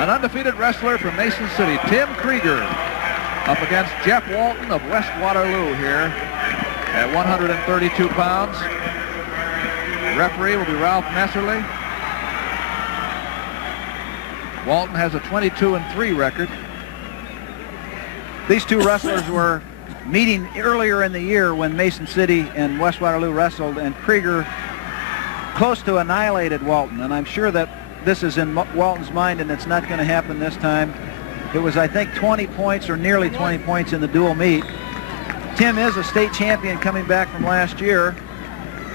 An undefeated wrestler from Mason City, Tim Krieger, up against Jeff Walton of West Waterloo here at 132 pounds. Referee will be Ralph Messerly. Walton has a 22-3 record. These two wrestlers were meeting earlier in the year when Mason City and West Waterloo wrestled, and Krieger close to annihilated Walton, and I'm sure that this is in Walton's mind, and it's not going to happen this time. It was, I think, 20 points or nearly 20 points in the dual meet. Tim is a state champion coming back from last year,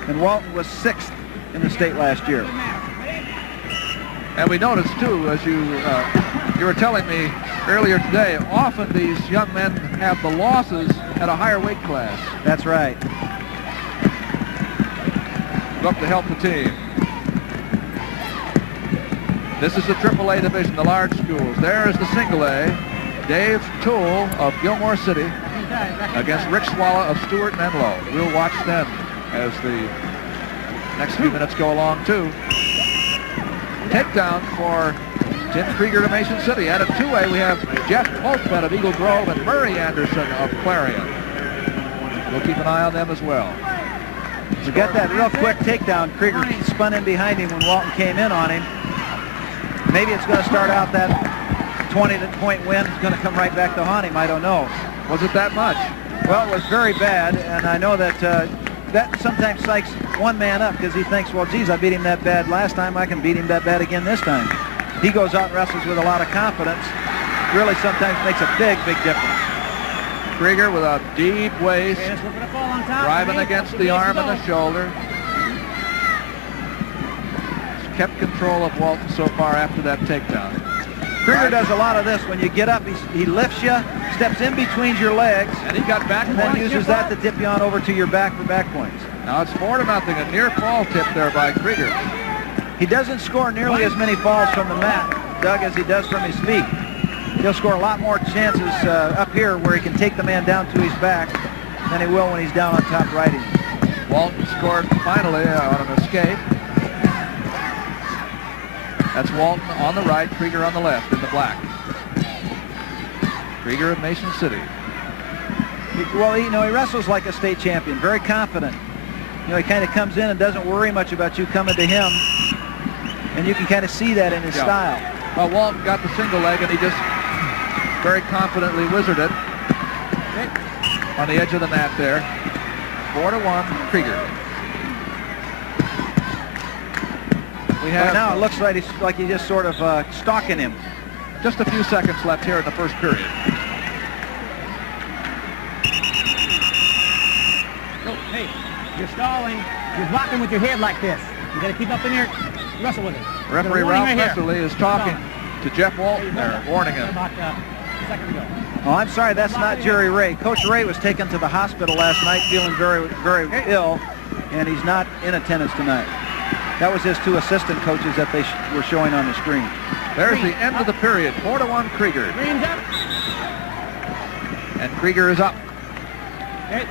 and Walton was 6th in the state last year. And we noticed, too, as you were telling me earlier today, often these young men have the losses at a higher weight class. That's right. Up to help the team. This is the AAA division, the large schools. There is the single A. Dave Toole of Gilmore City against Rick Swalla of Stewart and Enlow. We'll watch them as the next few minutes go along, too. Takedown for Tim Krieger to Mason City. At a 2A, we have Jeff Coltvet of Eagle Grove and Murray Anderson of Clarion. We'll keep an eye on them as well. We got that real quick takedown. Krieger spun in behind him when Walton came in on him. Maybe it's going to start out that 20-point win. It's going to come right back to haunt him. I don't know. Was it that much? Well, it was very bad, and I know that that sometimes psychs one man up because he thinks, well, geez, I beat him that bad last time. I can beat him that bad again this time. He goes out and wrestles with a lot of confidence. Really sometimes makes a big, big difference. Krieger with a deep waist, driving against the arm and the shoulder. He's kept control of Walton so far after that takedown. Krieger does a lot of this. When you get up, he lifts you, steps in between your legs, and he got back and then uses that to tip you on over to your back for back points. Now it's 4-0, a near fall tip there by Krieger. He doesn't score nearly as many falls from the mat, Doug, as he does from his feet. He'll score a lot more chances up here where he can take the man down to his back than he will when he's down on top riding. Walton scored finally on an escape. That's Walton on the right, Krieger on the left in the black. Krieger of Mason City. Well, he wrestles like a state champion, very confident. He kind of comes in and doesn't worry much about you coming to him, and you can kind of see that in his style. Well, Walton got the single leg, and he just very confidently wizarded it on the edge of the mat there. 4-1, Krieger. We have now it looks like he's just sort of stalking him. Just a few seconds left here in the first period. Oh, hey, you're stalling. You're blocking with your head like this. You got to keep up in here. Wrestle with it. Referee Ralph Messerly is talking to Jeff Walton there, warning him. About a second ago. Oh, I'm sorry, that's not Jerry Ray. Coach Ray was taken to the hospital last night feeling very, very ill, and he's not in attendance tonight. That was his two assistant coaches that they were showing on the screen. There's the end of the period. 4-1 Krieger. Green's up. And Krieger is up. Hey.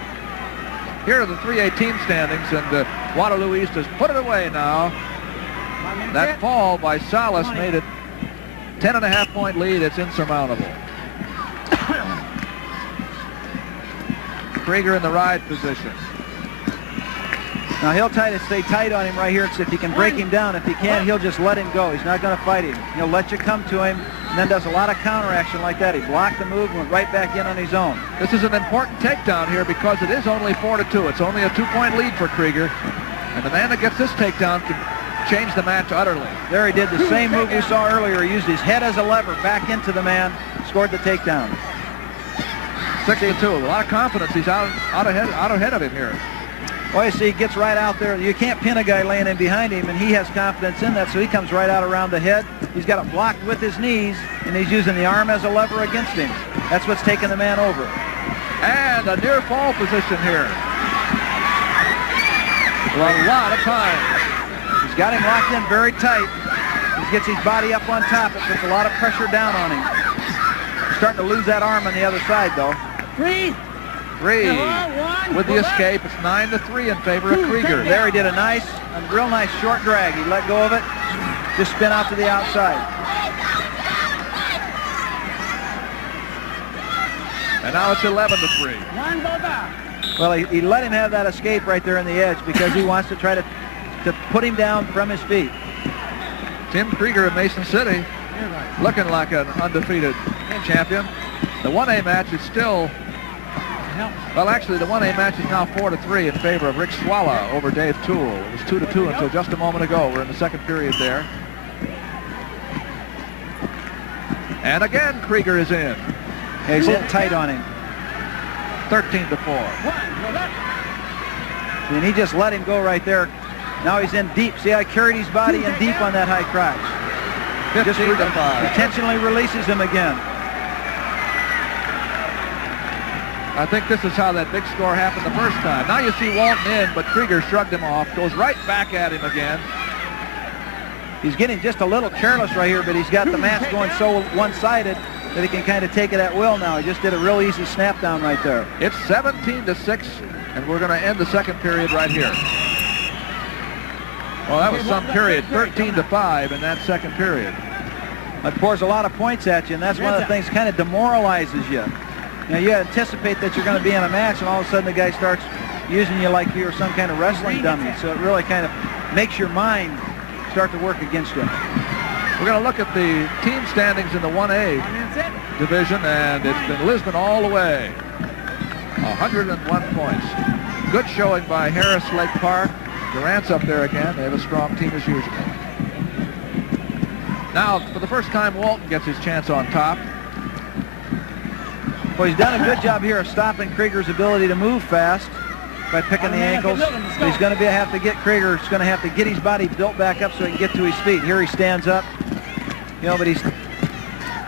Here are the 3A team standings, and Waterloo East has put it away now. That fall by Salas made it 10.5-point lead. It's insurmountable. Krieger in the ride position. Now he'll stay tight on him right here. If he can break him down, if he can't, he'll just let him go. He's not going to fight him. He'll let you come to him, and then does a lot of counteraction like that. He blocked the move and went right back in on his own. This is an important takedown here because it is only 4-2. It's only a 2-point lead for Krieger, and the man that gets this takedown can change the match utterly. There he did the same move we saw earlier. He used his head as a lever back into the man, scored the takedown. 6-2. A lot of confidence. He's out ahead of him here. Well, you see, he gets right out there. You can't pin a guy laying in behind him, and he has confidence in that, so he comes right out around the head. He's got it blocked with his knees, and he's using the arm as a lever against him. That's what's taking the man over. And a near fall position here. A lot of time. He's got him locked in very tight. He gets his body up on top. It puts a lot of pressure down on him. He's starting to lose that arm on the other side, though. 3. With the escape, it's 9-3 in favor of Krieger. There he did a real nice short drag. He let go of it, just spin out to the outside. And now it's 11-3. One, both out. Well, he let him have that escape right there in the edge because he wants to try to put him down from his feet. Tim Krieger of Mason City looking like an undefeated champion. The 1A match is still, well, actually the 1A match is now 4-3 in favor of Rick Swalla over Dave Toole. It was 2-2 until just a moment ago. We're in the second period there. And again, Krieger is in. He's in tight on him. 13-4. And he just let him go right there. Now he's in deep. See, I carried his body in deep on that high crotch. 15-5. Intentionally releases him again. I think this is how that big score happened the first time. Now you see Walton in, but Krieger shrugged him off, goes right back at him again. He's getting just a little careless right here, but he's got the match going so one-sided that he can kind of take it at will now. He just did a real easy snap down right there. It's 17-6, and we're going to end the second period right here. Well, that was some period, 13-5 in that second period. It pours a lot of points at you, and that's one of the things that kind of demoralizes you. You know, you anticipate that you're going to be in a match, and all of a sudden the guy starts using you like you're some kind of wrestling dummy. So it really kind of makes your mind start to work against you. We're going to look at the team standings in the 1A division, and it's been Lisbon all the way. 101 points. Good showing by Harris Lake Park. Durant's up there again. They have a strong team as usual. Now, for the first time, Walton gets his chance on top. Well, he's done a good job here of stopping Krieger's ability to move fast by picking the ankles. But he's going to have to get Krieger. He's going to have to get his body built back up so he can get to his feet. Here he stands up, you know, but he's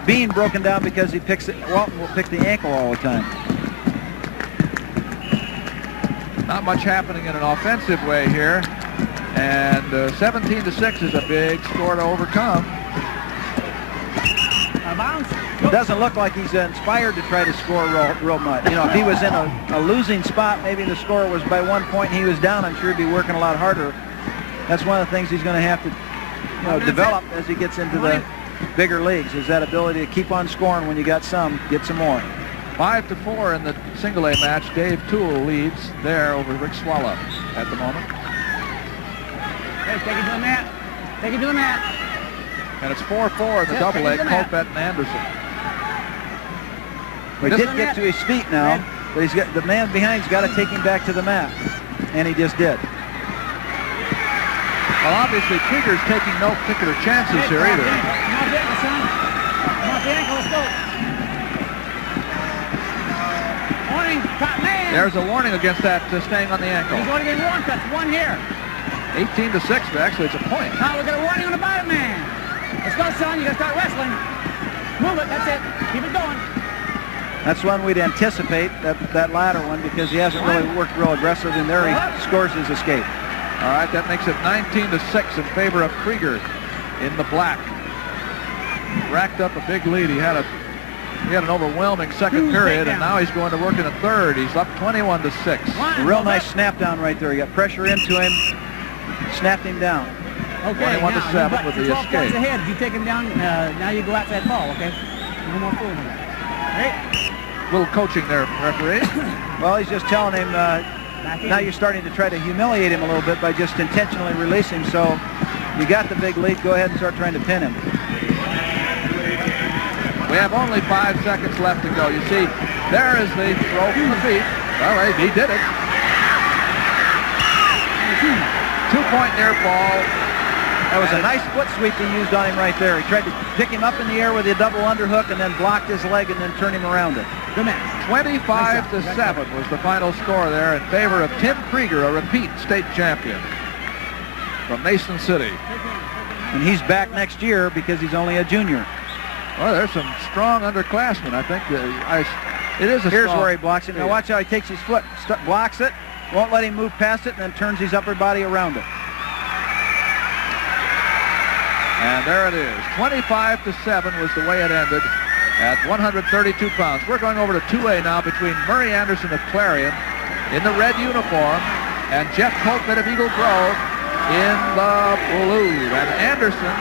being broken down because he picks it. Walton will pick the ankle all the time. Not much happening in an offensive way here, and 17-6 is a big score to overcome. It doesn't look like he's inspired to try to score real much. You know, if he was in a losing spot, maybe the score was by 1 point and he was down, I'm sure he'd be working a lot harder. That's one of the things he's going to have to, you know, develop as he gets into the bigger leagues, is that ability to keep on scoring when you got some, get some more. 5-4 in the single A match. Dave Toole leads there over Rick Swalla at the moment. Hey, take it to the mat. Take it to the mat. And it's 4-4 in the double A, Coltvet and Anderson. He did get to his feet now, but he's got the man behind's got to take him back to the mat, and he just did. Well, obviously Krieger's taking no particular chances here either. Come off the ankle, son. Come off the ankle, let's go. Warning, top man. There's a warning against that staying on the ankle. He's only getting one cut, one here. 18-6, but actually it's a point. Now we got a warning on the bottom man. Let's go, son. You got to start wrestling. Move it. That's it. Keep it going. That's one we'd anticipate, that latter one, because he hasn't really worked real aggressive, and there he scores his escape. All right, that makes it 19-6 in favor of Krieger in the black. Racked up a big lead. He had an overwhelming second period, and now he's going to work in a third. He's up 21-6. A real nice snap down right there. He got pressure into him, snapped him down. Okay, 21-7 with the 12 escape. points ahead. You take him down, now you go outside ball, okay? No more fooling. Right? Little coaching there, referee. Well, he's just telling him, now you're starting to try to humiliate him a little bit by just intentionally releasing. So you got the big lead. Go ahead and start trying to pin him. We have only 5 seconds left to go. You see, there is the throw from the feet. All right, he did it. 2-point near ball. That was a nice foot sweep he used on him right there. He tried to pick him up in the air with a double underhook and then blocked his leg and then turn him around it. Good match. 25-7 was the final score there in favor of Tim Krieger, a repeat state champion from Mason City. And he's back next year because he's only a junior. Well, there's some strong underclassmen. I think it is a Here's strong where he blocks it. Now watch how he takes his foot, blocks it, won't let him move past it, and then turns his upper body around it. And there it is. 25-7 was the way it ended at 132 pounds. We're going over to 2A now between Murray Anderson of Clarion in the red uniform and Jeff Coltvet of Eagle Grove in the blue. And Anderson,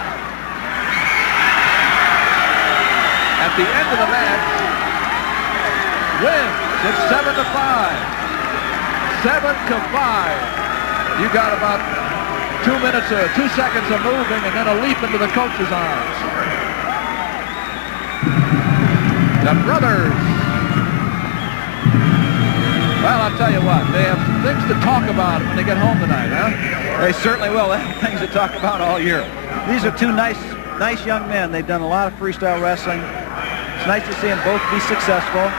at the end of the match, wins. It's 7-5. 7-5. You got about 2 minutes, 2 seconds of moving, and then a leap into the coach's arms. The brothers. Well, I'll tell you what, they have things to talk about when they get home tonight, huh? They certainly will. They have things to talk about all year. These are two nice young men. They've done a lot of freestyle wrestling. It's nice to see them both be successful.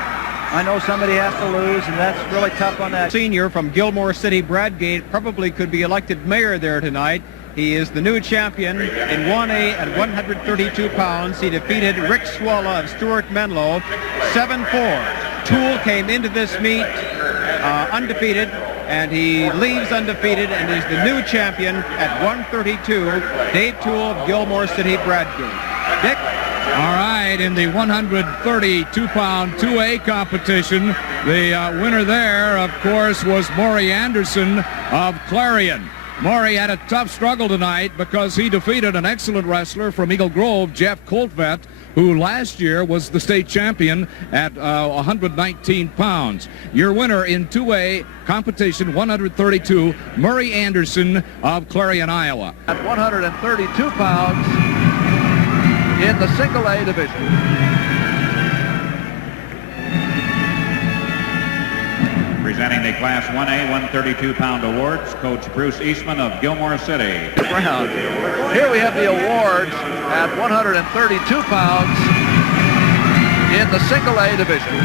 I know somebody has to lose, and that's really tough on that. Senior from Gilmore City, Bradgate, probably could be elected mayor there tonight. He is the new champion in 1A at 132 pounds. He defeated Rick Swalla of Stuart Menlo 7-4. Toole came into this meet undefeated, and he leaves undefeated and is the new champion at 132. Dave Toole of Gilmore City, Bradgate. Dick? All right, in the 132-pound 2A competition, the winner there, of course, was Maury Anderson of Clarion. Maury had a tough struggle tonight because he defeated an excellent wrestler from Eagle Grove, Jeff Coltvet, who last year was the state champion at 119 pounds. Your winner in 2A competition, 132, Maury Anderson of Clarion, Iowa. At 132 pounds in the single A division. Presenting the Class 1A 132-pound awards, Coach Bruce Eastman of Gilmore City. Round. Here we have the awards at 132 pounds in the single A division.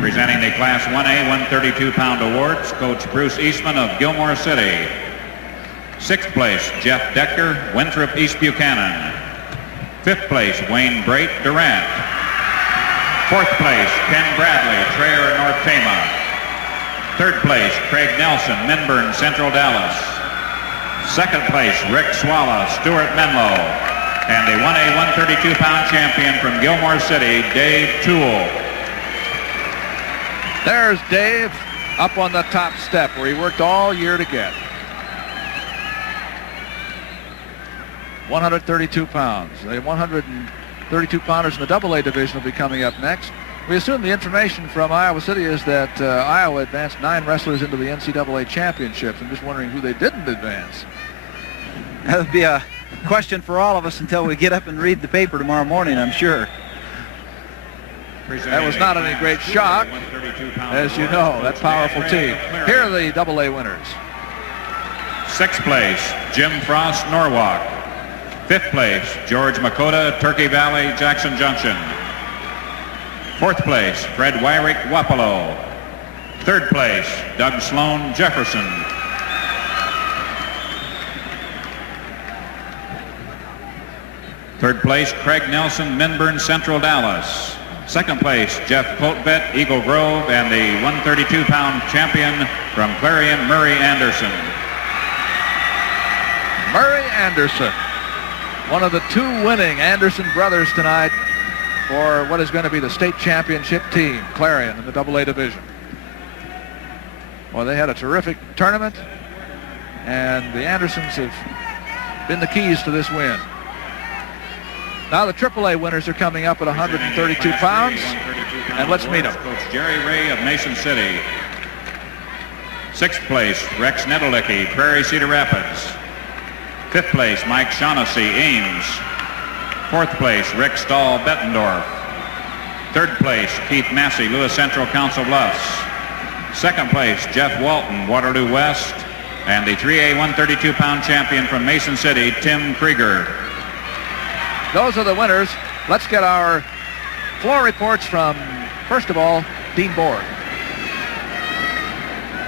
Presenting the Class 1A 132-pound awards, Coach Bruce Eastman of Gilmore City. 6th place, Jeff Decker, Winthrop East Buchanan. 5th place, Wayne Brait, Durant. 4th place, Ken Bradley, Traer, North Tama. 3rd place, Craig Nelson, Minburn, Central Dallas. 2nd place, Rick Swalla, Stuart Menlo. And the 1A 132-pound champion from Gilmore City, Dave Toole. There's Dave up on the top step where he worked all year to get. 132 pounds. The 132 pounders in the AA division will be coming up next. We assume the information from Iowa City is that Iowa advanced 9 wrestlers into the NCAA championships. I'm just wondering who they didn't advance. That would be a question for all of us until we get up and read the paper tomorrow morning, I'm sure. That was not any great shock, as you know, that powerful team. Here are the AA winners. 6th place, Jim Frost, Norwalk. 5th place, George Makota, Turkey Valley, Jackson Junction. 4th place, Fred Wyrick, Wapello. 3rd place, Doug Sloan, Jefferson. 3rd place, Craig Nelson, Minburn, Central Dallas. 2nd place, Jeff Coltvet, Eagle Grove, and the 132-pound champion from Clarion, Murray Anderson. Murray Anderson, one of the 2 winning Anderson brothers tonight for what is going to be the state championship team, Clarion, in the AA division. Well, they had a terrific tournament, and the Andersons have been the keys to this win. Now the AAA winners are coming up at 132 pounds, and let's meet them. Coach Jerry Ray of Mason City. 6th place, Rex Nedelicki, Prairie Cedar Rapids. 5th place, Mike Shaughnessy, Ames. 4th place, Rick Stahl, Bettendorf. 3rd place, Keith Massey, Lewis Central, Council Bluffs. 2nd place, Jeff Walton, Waterloo West. And the 3A 132-pound champion from Mason City, Tim Krieger. Those are the winners. Let's get our floor reports from, first of all, Dean Borg.